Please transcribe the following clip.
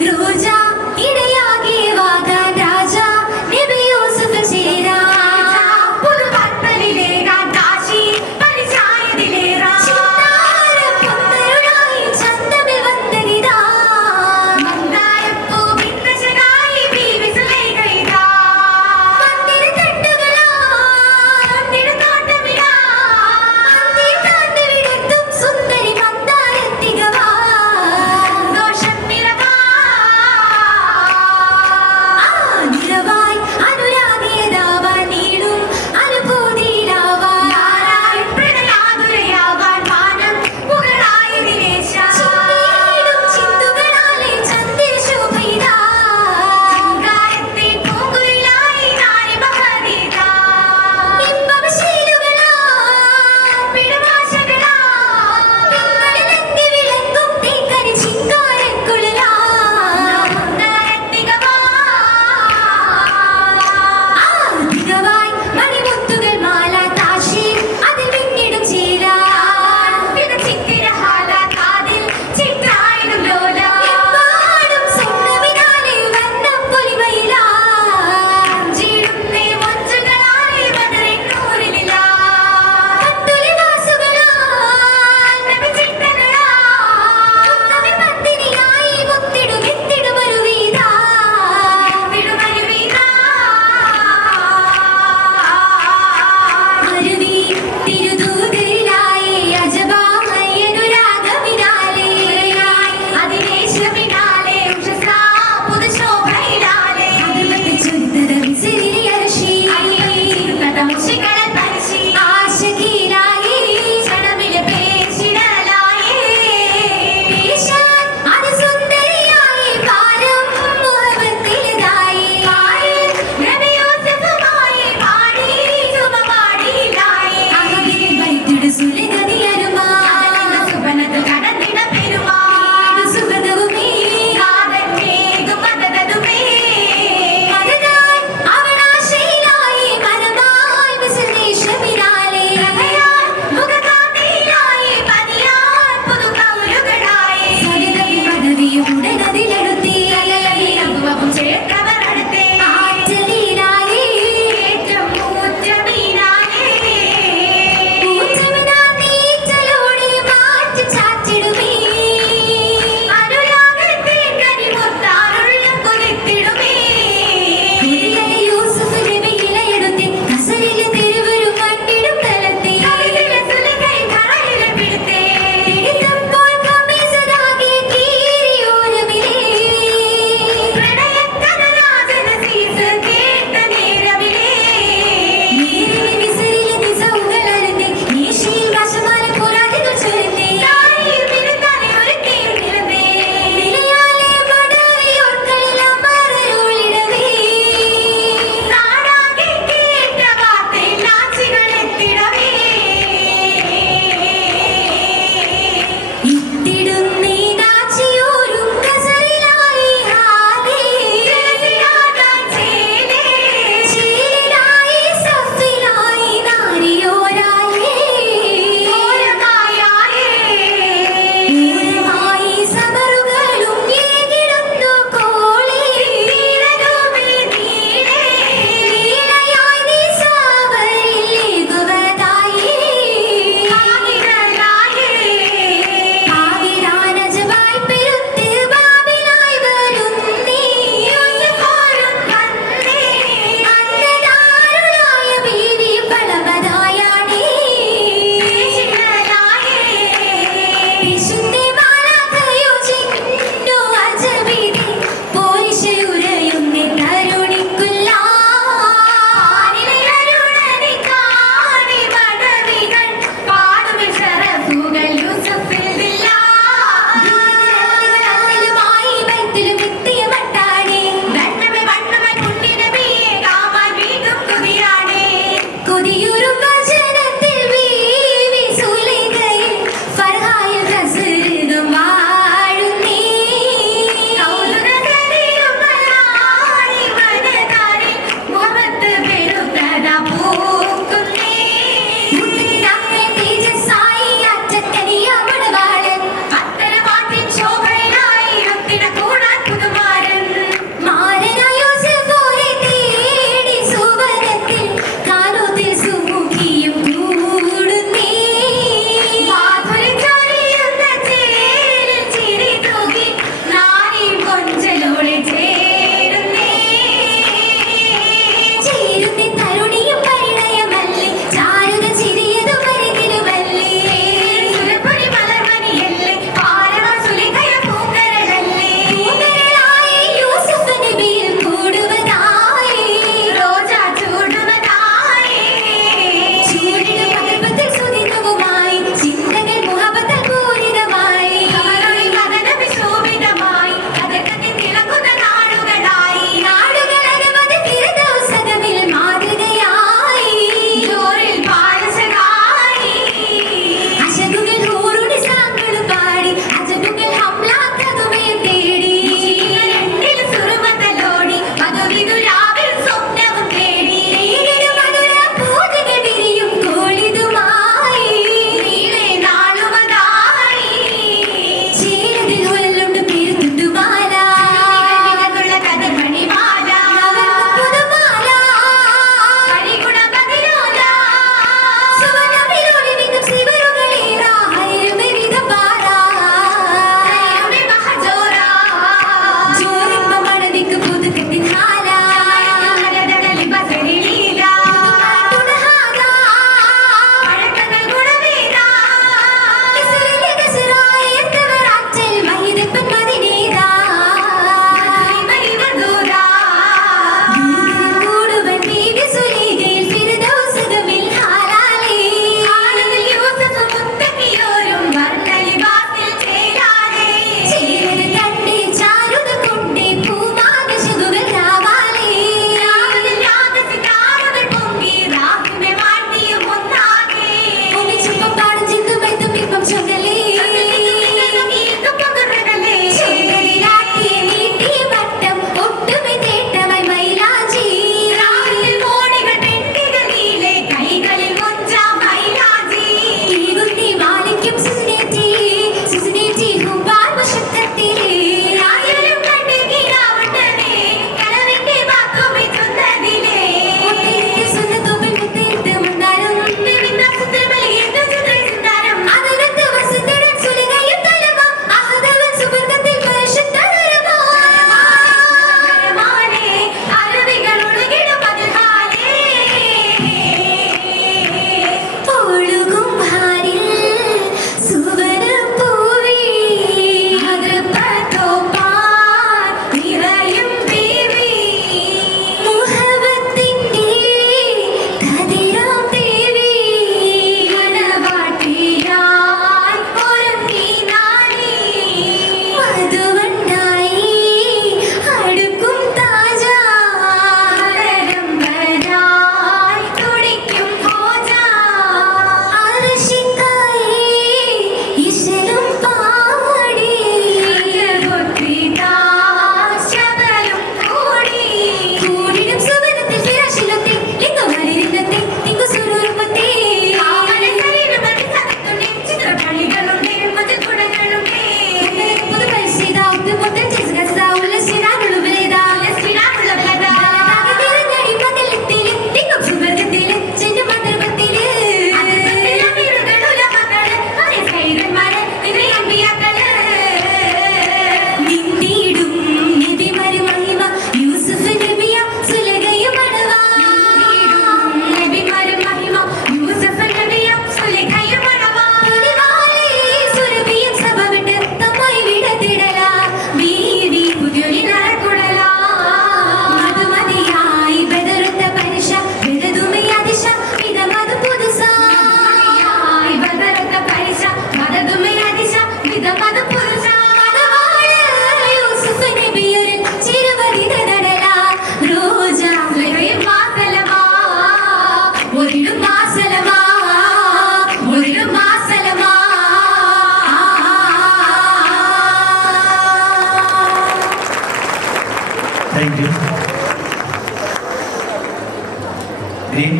如果